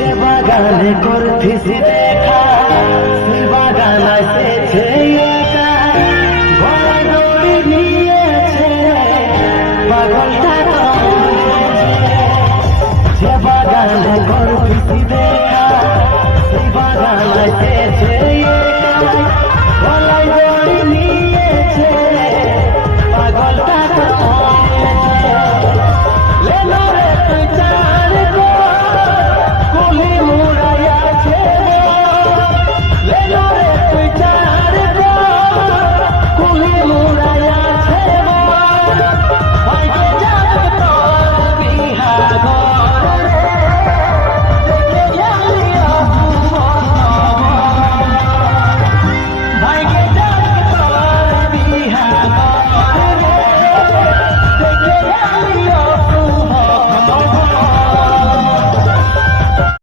যে বাগানে করতেছি দেখা সে বাগান এসেছে একা ঘোড়া দৌড়ি নিয়েছে পাগলটা যে বাগানে